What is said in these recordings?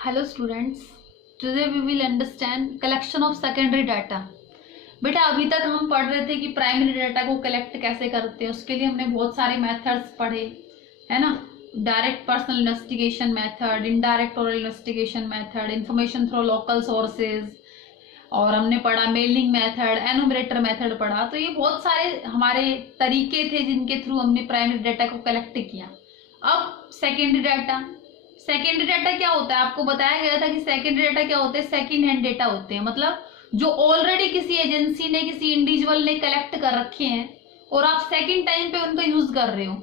Hello students, today we will understand collection of secondary data. बेटा अभी तक हम पढ़ रहे थे कि प्राइमरी डाटा को कलेक्ट कैसे करते हैं। उसके लिए हमने बहुत सारे मेथड्स पढ़े, है ना। Direct personal investigation method, indirect oral investigation method, information through local sources, और हमने पढ़ा मेलिंग मेथड, एनुमरेटर मेथड पढ़ा। तो ये बहुत सारे हमारे तरीके थे जिनके थ्रू हमने प्राइमरी डाटा को कलेक्ट किया। अब सेकेंडरी डाटा, सेकेंडरी डाटा क्या होता है? आपको बताया गया था कि सेकेंडरी डाटा क्या होते हैं? सेकंड हैंड डेटा होते हैं, मतलब जो ऑलरेडी किसी एजेंसी ने, किसी इंडिविजुअल ने कलेक्ट कर रखे हैं और आप सेकंड टाइम पे उनका यूज कर रहे हो,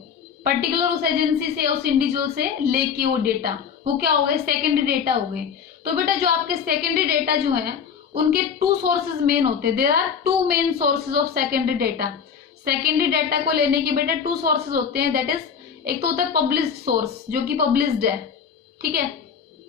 पर्टिकुलर उस एजेंसी से, उस इंडिविजुअल से लेके वो डेटा, वो क्या हो गए? सेकेंडरी डेटा हो गए। तो बेटा जो आपके सेकेंडरी डेटा जो है उनके टू सोर्सेज मेन होते हैं। There are two main sources of secondary data. Secondary data को लेने के बेटा टू सोर्सेज होते हैं, दैट इज एक तो होता है पब्लिश्ड सोर्स जो कि पब्लिश्ड है, ठीक है।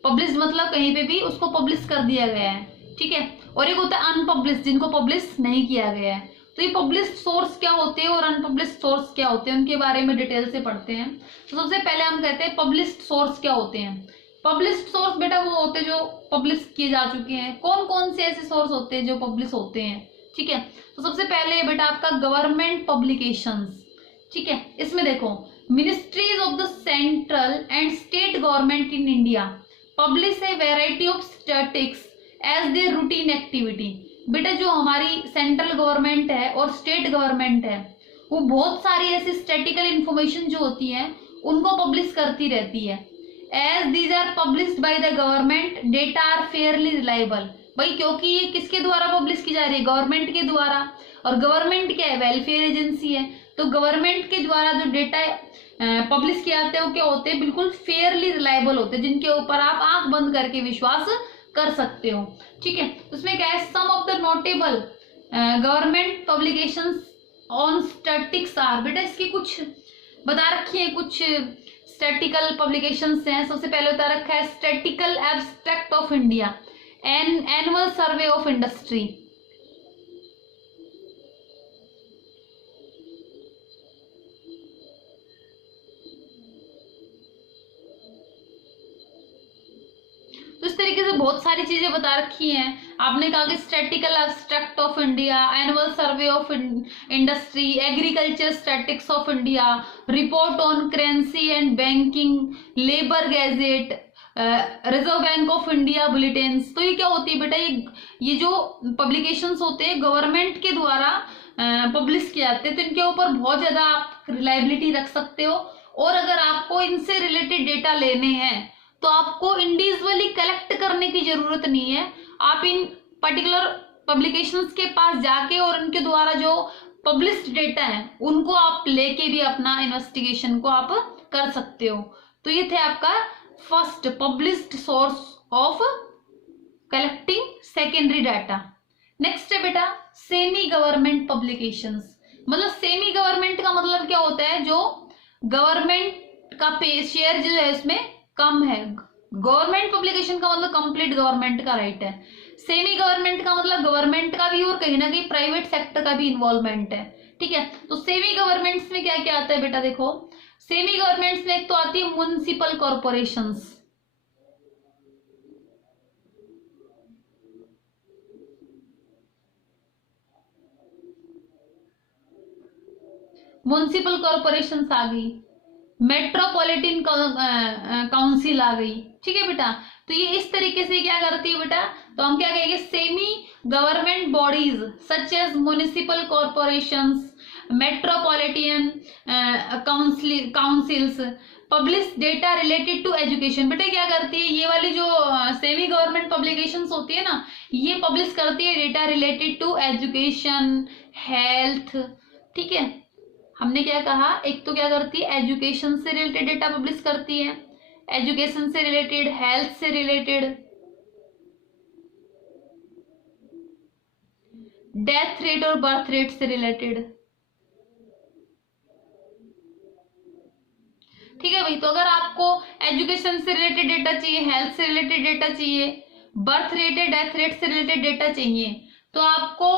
पब्लिश मतलब कहीं पे भी उसको पब्लिश कर दिया गया है, ठीक है। और एक होता है अनपब्लिश, जिनको पब्लिश नहीं किया गया है। तो ये पब्लिश्ड सोर्स क्या होते हैं और अनपब्लिश्ड सोर्स क्या होते हैं, उनके बारे में डिटेल से पढ़ते हैं। तो सबसे पहले हम कहते हैं पब्लिश्ड सोर्स क्या होते हैं। पब्लिश्ड सोर्स बेटा वो होते हैं जो पब्लिश किए जा चुके हैं। कौन कौन से ऐसे सोर्स होते हैं जो पब्लिश होते हैं, ठीक है। तो सबसे पहले बेटा आपका गवर्नमेंट पब्लिकेशंस, ठीक है। इसमें देखो, Ministries of the central and state government in India publish a variety of statistics as their routine activity. बेटा जो हमारी सेंट्रल गवर्नमेंट है और स्टेट गवर्नमेंट है वो बहुत सारी ऐसी स्टैटिकल इंफॉर्मेशन जो होती है उनको पब्लिश करती रहती है। As these are published by the government, data are fairly reliable. भाई क्योंकि ये किसके द्वारा पब्लिश की जा रही है? गवर्नमेंट के द्वारा। और गवर्नमेंट क्या है? वेलफेयर एजेंसी है। तो गवर्नमेंट के द्वारा जो डेटा पब्लिश किए जाते हैं वो क्या होते हैं? बिल्कुल फेयरली रिलायबल होते हैं, जिनके ऊपर आप आंख बंद करके विश्वास कर सकते हो, ठीक है। उसमें क्या है? Some of the notable government publications on statistics are, बेटा इसकी कुछ बता रखी है, कुछ स्टैटिकल पब्लिकेशंस हैं। सबसे पहले बता रखा है statistical abstract of India, annual survey of industry. तो इस तरीके से बहुत सारी चीजें बता रखी हैं। आपने कहा कि statistical abstract of India, annual survey of industry, agriculture statics of India, report on currency and banking, labour gadget, reserve bank of India bulletins. तो ये क्या होती है बेटा? ये जो पब्लिकेशंस होते हैं गवर्नमेंट के द्वारा पब्लिश किए जाते हैं, तो इनके ऊपर बहुत ज्यादा आप रिलायबिलिटी रख सकते हो। और अगर आपको इनसे रिलेटेड डेटा लेने हैं तो आपको इंडिविजुअली कलेक्ट करने की जरूरत नहीं है। आप इन पर्टिकुलर पब्लिकेशंस के पास जाके और उनके द्वारा जो पब्लिश्ड डेटा है उनको आप लेके भी अपना इन्वेस्टिगेशन को आप कर सकते हो। तो ये थे आपका first published source of collecting secondary data. Next है बेटा सेमी गवर्नमेंट पब्लिकेशंस। मतलब सेमी गवर्नमेंट का मतलब क्या होता है? जो गवर्नमेंट का शेयर जो है इसमें कम है। गवर्नमेंट पब्लिकेशन का मतलब कंप्लीट गवर्नमेंट का राइट है। सेमी गवर्नमेंट का मतलब गवर्नमेंट का भी और कहीं ना कहीं प्राइवेट सेक्टर का भी इन्वॉल्वमेंट है, ठीक है। तो सेमी गवर्नमेंट्स में क्या क्या आता है बेटा? देखो, सेमी गवर्नमेंट्स में एक तो आती है म्युनिसिपल कॉर्पोरेशंस। म्युनिसिपल कॉर्पोरेशंस आ गई, मेट्रोपॉलिटन काउंसिल आ गई, ठीक है बेटा। तो ये इस तरीके से क्या करती है बेटा? तो हम क्या कहेंगे? Semi government bodies such as municipal corporations, metropolitan councils publish data related to education. बेटा क्या करती है? ये वाली जो सेमी गवर्नमेंट पब्लिकेशंस होती है ना, ये पब्लिश करती है data related to education, health, ठीक है। हमने क्या कहा? एक तो क्या करती है? एजुकेशन से रिलेटेड डेटा पब्लिश करती है, एजुकेशन से रिलेटेड, हेल्थ से रिलेटेड, डेथ रेट और बर्थ रेट से रिलेटेड, ठीक है भाई। तो अगर आपको एजुकेशन से रिलेटेड डेटा चाहिए, हेल्थ से रिलेटेड डेटा चाहिए, बर्थ रेट या डेथ रेट से रिलेटेड डेटा चाहिए, तो आपको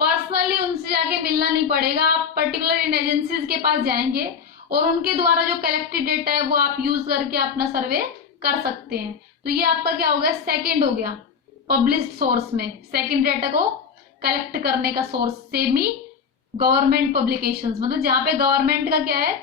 पर्सनली उनसे जाके मिलना नहीं पड़ेगा। आप पर्टिकुलर इन एजेंसीज के पास जाएंगे और उनके द्वारा जो कलेक्टेड डेटा है वो आप यूज करके अपना सर्वे कर सकते हैं। तो ये आपका क्या हो गया, सेकंड हो गया पब्लिश्ड सोर्स में, सेकंड डाटा को कलेक्ट करने का सोर्स। सेमी गवर्नमेंट पब्लिकेशंस, मतलब जहां पे गवर्नमेंट का क्या है,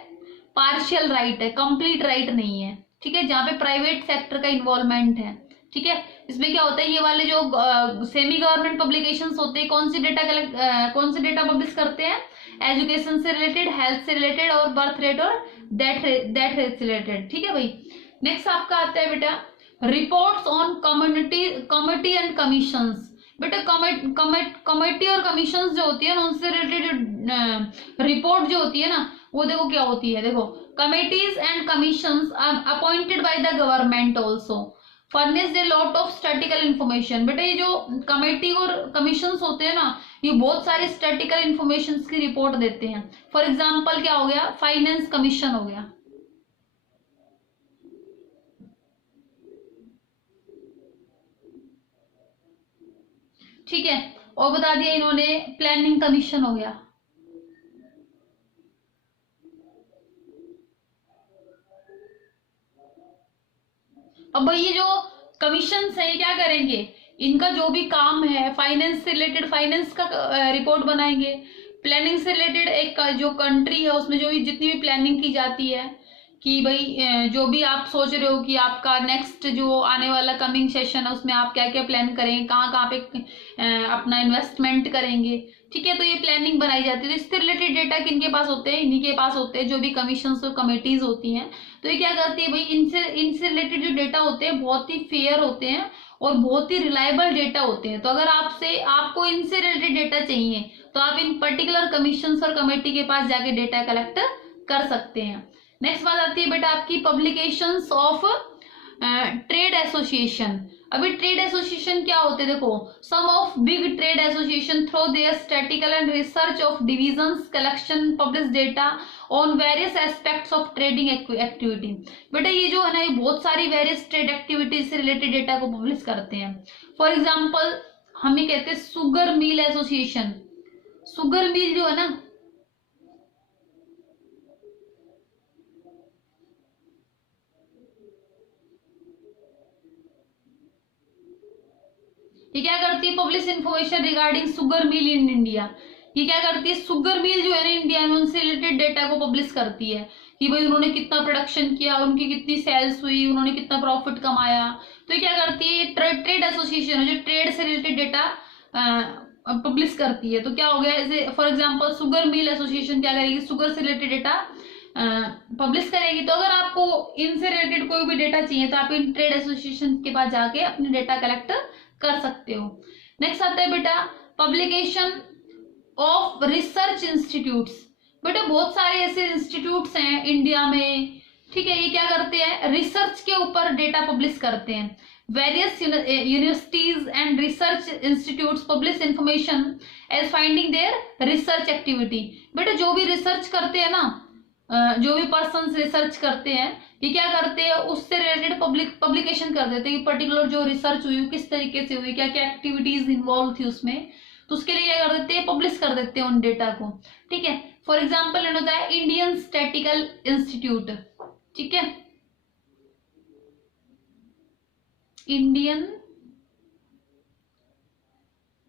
पार्शियल राइट है, कंप्लीट राइट नहीं है, ठीक है, जहां पे प्राइवेट सेक्टर का इन्वॉल्वमेंट है, ठीक है। इसमें क्या होता है, ये वाले जो सेमी गवर्नमेंट पब्लिकेशंस होते हैं, कौन सी डेटा पब्लिश करते हैं, एजुकेशन से रिलेटेड, हेल्थ से रिलेटेड और बर्थ रेट और डेथ रेट से रिलेटेड, ठीक है भाई। नेक्स्ट आपका आता है बेटा reports on committee and commissions. बेटा कमेटी और कमीशंस जो होती है ना, उनसे रिलेटेड रिपोर्ट जो होती है ना, वो देखो क्या होती है, देखो committees and commissions are appointed by the government also, furnish a lot of statistical information. बेटा ये जो कमेटी और कमीशंस होते हैं ना, ये बहुत सारी स्टैटिकल इंफॉर्मेशन की रिपोर्ट देते हैं। फॉर एग्जाम्पल क्या हो गया, फाइनेंस कमीशन हो गया, ठीक है, और बता दिया इन्होंने प्लानिंग कमीशन हो गया। अब भाई ये जो कमीशंस है ये क्या करेंगे, इनका जो भी काम है, फाइनेंस से रिलेटेड फाइनेंस का रिपोर्ट बनाएंगे, प्लानिंग से रिलेटेड एक जो कंट्री है उसमें जो जितनी भी प्लानिंग की जाती है कि भाई जो भी आप सोच रहे हो कि आपका नेक्स्ट जो आने वाला कमिंग सेशन है उसमें आप क्या क्या प्लान करेंगे, कहाँ कहाँ पे अपना इन्वेस्टमेंट करेंगे, ठीक है, तो ये प्लानिंग बनाई जाती है। तो इससे रिलेटेड डेटा किनके पास होते हैं, इन्हीं के पास होते हैं, जो भी कमीशन और कमेटीज होती हैं। तो ये क्या करती है भाई, इनसे रिलेटेड जो डेटा होते हैं बहुत ही फेयर होते हैं और बहुत ही रिलायबल डेटा होते हैं। तो अगर आपको इनसे रिलेटेड डेटा चाहिए तो आप इन पर्टिकुलर कमीशन और कमेटी के पास जाके डेटा कलेक्ट कर सकते हैं। नेक्स्ट बात आती है बेटा आपकी पब्लिकेशंस ऑफ ट्रेड एसोसिएशन। अभी ट्रेड एसोसिएशन क्या होते हैं, देखो some of big trade association through their statical and research of divisions collection publish data on various aspects of trading activity. बेटा ये जो है ना, ये बहुत सारी वेरियस ट्रेड एक्टिविटीज से रिलेटेड डेटा को पब्लिश करते हैं। फॉर एग्जाम्पल हम ये कहते हैं sugar mill association, sugar mill जो है ना, ये क्या करती है, publish information regarding sugar mill in India. ये क्या करती है, शुगर मिल जो है ना इंडिया में, उनसे रिलेटेड डेटा को पब्लिश करती है कि भाई उन्होंने कितना प्रोडक्शन किया, उनकी कितनी सेल्स हुई, उन्होंने कितना प्रॉफिट कमाया। तो ये क्या करती है, ट्रेड एसोसिएशन है जो ट्रेड से रिलेटेड डेटा पब्लिश करती है। तो क्या हो गया, जैसे for example sugar mill association क्या करेगी, शुगर से रिलेटेड डेटा पब्लिश करेगी। तो अगर आपको इनसे रिलेटेड कोई भी डेटा चाहिए तो आप इन ट्रेड एसोसिएशन के पास जाके अपने डेटा कलेक्ट कर सकते हो। नेक्स्ट आता है बेटा पब्लिकेशन ऑफ रिसर्च इंस्टीट्यूट्स। बेटा बहुत सारे ऐसे इंस्टीट्यूट्स हैं इंडिया में, ठीक है, ये क्या करते हैं, रिसर्च के ऊपर डेटा पब्लिश करते हैं। Various universities and research institutes publish information as finding their research activity. बेटा जो भी रिसर्च करते हैं ना, जो भी पर्सन रिसर्च करते हैं, ये क्या करते हैं, उससे रिलेटेड पब्लिकेशन कर देते हैं कि पर्टिकुलर जो रिसर्च हुई किस तरीके से हुई, क्या क्या एक्टिविटीज इन्वॉल्व थी उसमें, तो उसके लिए क्या कर देते हैं, पब्लिश कर देते हैं उन डेटा को, ठीक है। फॉर एग्जाम्पल होता है इंडियन स्टैटिकल इंस्टीट्यूट, ठीक है, इंडियन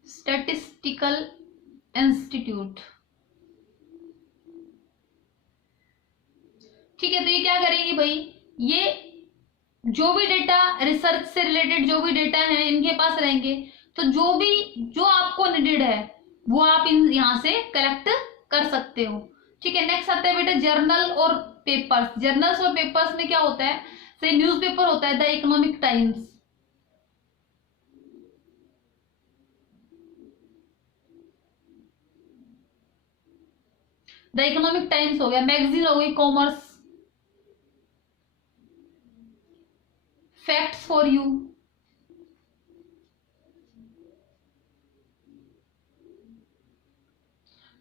स्टैटिस्टिकल इंस्टीट्यूट, ठीक है। तो ये क्या करेगी भाई, ये जो भी डेटा रिसर्च से रिलेटेड जो भी डेटा है इनके पास रहेंगे, तो जो आपको नीडेड है वो आप यहां से कलेक्ट कर सकते हो, ठीक है। नेक्स्ट आता है बेटा जर्नल और पेपर्स। जर्नल्स और पेपर्स में क्या होता है, से न्यूज़पेपर होता है the economic times, the economic times हो गया, मैगजीन हो गई कॉमर्स, फैक्ट्स फॉर यू,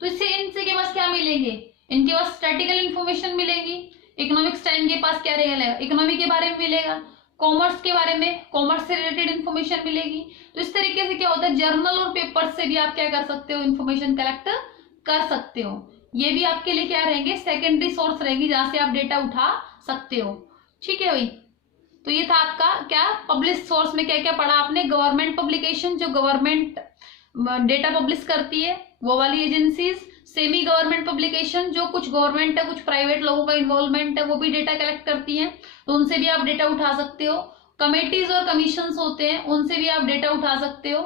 तो इससे इनसे के पास क्या मिलेंगे, इनके पास स्टैटिकल इंफॉर्मेशन मिलेंगी। इकोनॉमिक्स टाइम के पास क्या रहेगा, इकोनॉमी के बारे में मिलेगा, कॉमर्स के बारे में, कॉमर्स से रिलेटेड इंफॉर्मेशन मिलेगी। तो इस तरीके से क्या होता है, जर्नल और पेपर से भी आप क्या कर सकते हो, इंफॉर्मेशन कलेक्ट कर सकते हो। ये भी आपके लिए क्या रहेंगे, सेकेंडरी सोर्स रहेगी जहां से आप डेटा उठा सकते हो, ठीक है भाई। तो ये था आपका क्या पब्लिश सोर्स में क्या क्या पढ़ा आपने, गवर्नमेंट पब्लिकेशन जो गवर्नमेंट डेटा पब्लिश करती है वो वाली एजेंसीज, सेमी गवर्नमेंट पब्लिकेशन जो कुछ गवर्नमेंट है कुछ प्राइवेट लोगों का इन्वॉल्वमेंट है वो भी डेटा कलेक्ट करती हैं तो उनसे भी आप डेटा उठा सकते हो, कमेटीज और कमीशंस होते हैं उनसे भी आप डेटा उठा सकते हो,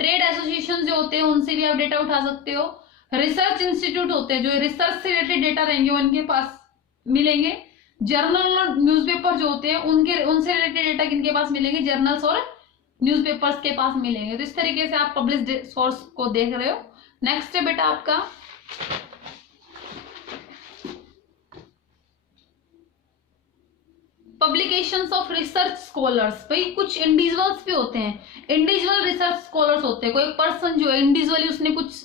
ट्रेड एसोसिएशन जो होते हैं उनसे भी आप डेटा उठा सकते हो, रिसर्च इंस्टीट्यूट होते हैं जो रिसर्च से रिलेटेड डेटा रहेंगे वो इनके पास मिलेंगे, जर्नल और न्यूज़पेपर जो होते हैं उनके उनसे रिलेटेड डेटा किनके पास मिलेंगे, जर्नल्स और न्यूज़पेपर्स के पास मिलेंगे। तो इस तरीके से आप पब्लिश सोर्स को देख रहे हो। नेक्स्ट है बेटा आपका पब्लिकेशंस ऑफ रिसर्च स्कॉलर्स। भाई कुछ इंडिविजुअल्स भी होते हैं, इंडिविजुअल रिसर्च स्कॉलर्स होते हैं, कोई पर्सन जो है इंडिविजुअली उसने कुछ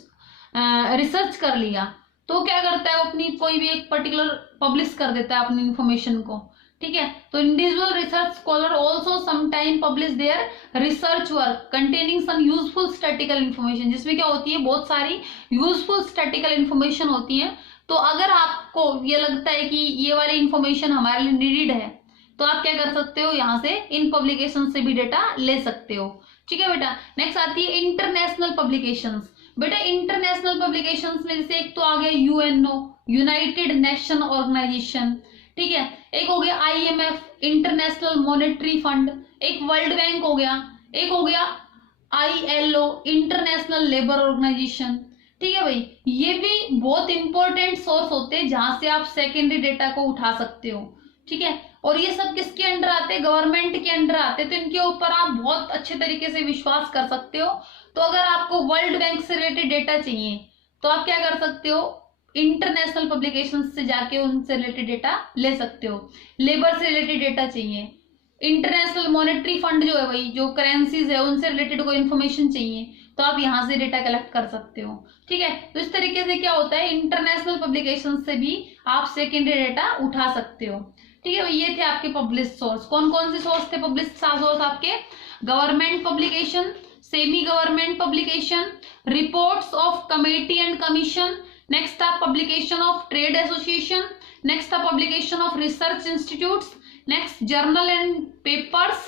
रिसर्च कर लिया तो क्या करता है वो अपनी कोई भी एक पर्टिकुलर पब्लिश कर देता है अपनी इंफॉर्मेशन को, ठीक है। तो individual research scholar also sometime publish their research work containing some useful statistical information, जिसमें क्या होती है बहुत सारी यूजफुल स्टैटिकल इन्फॉर्मेशन होती है। तो अगर आपको ये लगता है कि ये वाली इंफॉर्मेशन हमारे लिए नीडेड है तो आप क्या कर सकते हो, यहाँ से इन पब्लिकेशन से भी डेटा ले सकते हो, ठीक है बेटा। नेक्स्ट आती है इंटरनेशनल पब्लिकेशंस। बेटा इंटरनेशनल पब्लिकेशंस में जैसे एक तो आ गया यूएनओ यूनाइटेड नेशन ऑर्गेनाइजेशन, ठीक है, एक हो गया आईएमएफ इंटरनेशनल मॉनेटरी फंड, एक वर्ल्ड बैंक हो गया, एक हो गया आईएलओ इंटरनेशनल लेबर ऑर्गेनाइजेशन, ठीक है भाई। ये भी बहुत इंपॉर्टेंट सोर्स होते हैं जहां से आप सेकेंडरी डेटा को उठा सकते हो, ठीक है। और ये सब किसके अंडर आते हैं, गवर्नमेंट के अंडर आते हैं, तो इनके ऊपर आप बहुत अच्छे तरीके से विश्वास कर सकते हो। तो अगर आपको वर्ल्ड बैंक से रिलेटेड डेटा चाहिए तो आप क्या कर सकते हो, इंटरनेशनल पब्लिकेशन से जाके उनसे रिलेटेड डेटा ले सकते हो। लेबर से रिलेटेड डेटा चाहिए, इंटरनेशनल मॉनेटरी फंड जो है भाई जो करेंसीज है उनसे रिलेटेड कोई इन्फॉर्मेशन चाहिए तो आप यहाँ से डेटा कलेक्ट कर सकते हो, ठीक है। तो इस तरीके से क्या होता है इंटरनेशनल पब्लिकेशन से भी आप सेकेंडरी डेटा उठा सकते हो, ठीक है। ये थे आपके पब्लिश सोर्स। कौन कौन से सोर्स थे पब्लिश सोर्स आपके, government publication, semi government publication, reports of committee and commission, next था publication of trade association, next था publication of research institutes, next journal and papers,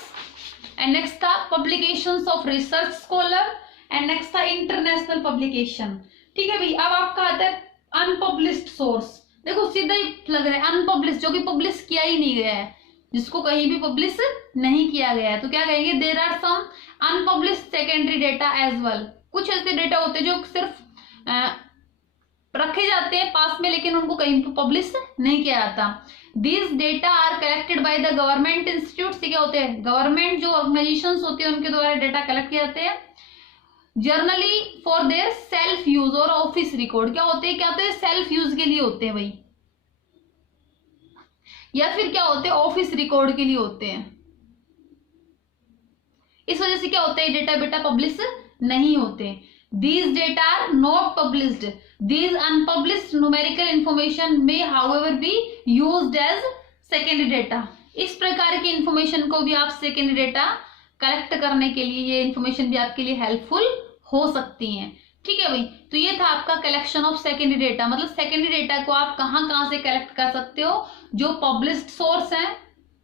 and next था publications of research scholar, and next था international publication, ठीक है भाई। अब आपका आता है अनपब्लिश्ड सोर्स। देखो सीधा ही लग रहा है अनपब्लिश, जो कि पब्लिश किया ही नहीं गया है, जिसको कहीं भी पब्लिश नहीं किया गया है, तो क्या कहेंगे, there are some unpublished secondary data as well. कुछ ऐसे डेटा होते हैं जो सिर्फ रखे जाते हैं पास में लेकिन उनको कहीं पे पब्लिश नहीं किया जाता। These data are collected by the government institute, क्या होते हैं, गवर्नमेंट जो ऑर्गेनाइजेशंस होती है उनके द्वारा डेटा कलेक्ट किए जाते हैं। Generally for their self use और ऑफिस रिकॉर्ड, क्या होते हैं, क्या होते हैं, सेल्फ यूज के लिए होते हैं भाई, या फिर क्या होते हैं, ऑफिस रिकॉर्ड के लिए होते हैं। इस वजह से क्या होता है डेटा बेटा पब्लिश नहीं होते। These data are not published, these unpublished numerical information may however be used as secondary data. इस प्रकार की इंफॉर्मेशन को भी आप सेकेंडरी डेटा कलेक्ट करने के लिए, ये इंफॉर्मेशन भी आपके लिए हेल्पफुल हो सकती हैं, ठीक है भाई। तो ये था आपका कलेक्शन ऑफ सेकेंडरी डेटा, मतलब सेकेंडरी डेटा को आप कहाँ कहाँ से कलेक्ट कर सकते हो, जो पब्लिश्ड सोर्स हैं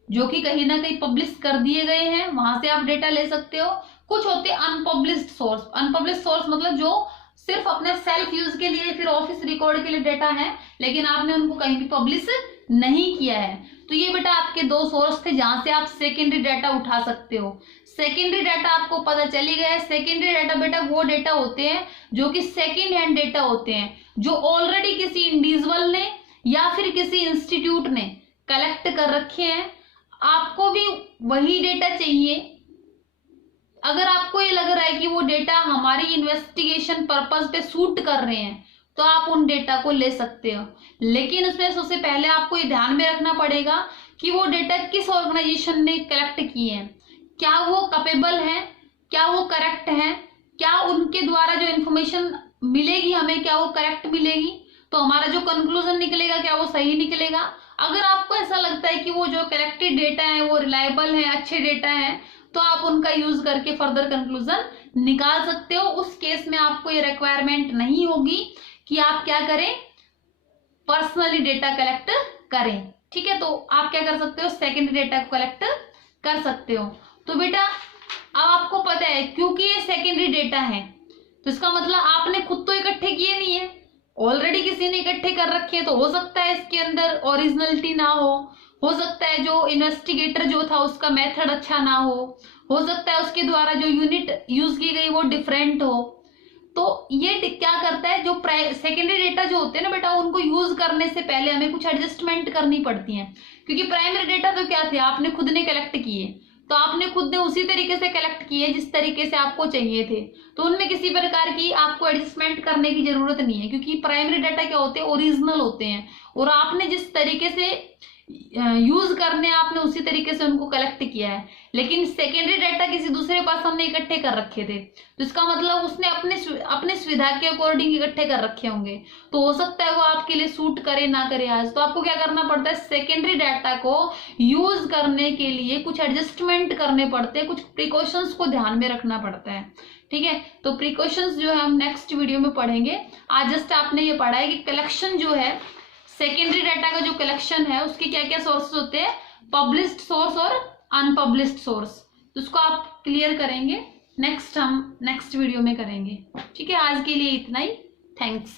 जो कि कहीं ना कहीं पब्लिश कर दिए गए हैं वहां से आप डेटा ले सकते हो। कुछ होते हैं अनपब्लिश्ड सोर्स, अनपब्लिश्ड सोर्स मतलब जो सिर्फ अपने सेल्फ यूज के लिए फिर ऑफिस रिकॉर्ड के लिए डेटा है लेकिन आपने उनको कहीं भी पब्लिश नहीं किया है। तो ये बेटा आपके दो सोर्स थे जहां से आप सेकेंडरी डाटा उठा सकते हो। सेकेंडरी डाटा आपको पता चली गया है, सेकेंडरी डाटा बेटा वो डेटा होते हैं जो कि सेकेंड हैंड डेटा होते हैं, जो ऑलरेडी किसी इंडिविजुअल ने या फिर किसी इंस्टीट्यूट ने कलेक्ट कर रखे हैं। आपको भी वही डेटा चाहिए। अगर आपको ये लग रहा है कि वो डेटा हमारी इन्वेस्टिगेशन पर्पस पे सूट कर रहे हैं तो आप उन डेटा को ले सकते हो, लेकिन उसमें सबसे पहले आपको ये ध्यान में रखना पड़ेगा कि वो डेटा किस ऑर्गेनाइजेशन ने कलेक्ट किए हैं, क्या वो कैपेबल है, क्या वो करेक्ट है, क्या उनके द्वारा जो इन्फॉर्मेशन मिलेगी हमें क्या वो करेक्ट मिलेगी, तो हमारा जो कंक्लूजन निकलेगा क्या वो सही निकलेगा। अगर आपको ऐसा लगता है कि वो जो कलेक्टेड डेटा है वो रिलायबल है, अच्छे डेटा है, तो आप उनका यूज करके फर्दर कंक्लूजन निकाल सकते हो। उस केस में आपको ये रिक्वायरमेंट नहीं होगी कि आप क्या करें, पर्सनली डेटा कलेक्ट करें, ठीक है। तो आप क्या कर सकते हो, सेकेंडरी डेटा को कलेक्ट कर सकते हो। तो बेटा अब आपको पता है क्योंकि ये सेकेंडरी डेटा है, तो इसका मतलब आपने खुद तो इकट्ठे किए नहीं है, ऑलरेडी किसी ने इकट्ठे कर रखे हैं। तो हो सकता है इसके अंदर ओरिजिनलिटी ना हो सकता है जो इन्वेस्टिगेटर जो था उसका मेथड अच्छा ना हो सकता है उसके द्वारा जो यूनिट यूज की गई वो डिफरेंट हो। तो ये क्या करता है, जो सेकेंडरी डेटा जो होते हैं ना बेटा, उनको यूज करने से पहले हमें कुछ एडजस्टमेंट करनी पड़ती हैं, क्योंकि प्राइमरी डेटा तो क्या थे, आपने खुद ने कलेक्ट किए, तो आपने खुद ने उसी तरीके से कलेक्ट किए जिस तरीके से आपको चाहिए थे, तो उनमें किसी प्रकार की आपको एडजस्टमेंट करने की जरूरत नहीं है, क्योंकि प्राइमरी डाटा क्या होते हैं, ओरिजिनल होते हैं, और आपने जिस तरीके से यूज करने आपने उसी तरीके से उनको कलेक्ट किया है। लेकिन सेकेंडरी डाटा किसी दूसरे पास हमने इकट्ठे कर रखे थे, तो इसका मतलब उसने अपने सुविधा के अकॉर्डिंग इकट्ठे कर रखे होंगे, तो हो सकता है वो आपके लिए सूट करे ना करे आज। तो आपको क्या करना पड़ता है, सेकेंडरी डाटा को यूज करने के लिए कुछ एडजस्टमेंट करने पड़ते हैं, कुछ प्रिकॉशंस को ध्यान में रखना पड़ता है। ठीक है, तो प्रिकॉशंस जो है हम नेक्स्ट वीडियो में पढ़ेंगे। आज जस्ट आपने ये पढ़ा है कि कलेक्शन जो है, सेकेंडरी डाटा का जो कलेक्शन है उसके क्या क्या सोर्सेस होते हैं, पब्लिश्ड सोर्स और अनपब्लिश्ड सोर्स, तो उसको आप क्लियर करेंगे, हम नेक्स्ट वीडियो में करेंगे। ठीक है, आज के लिए इतना ही, थैंक्स।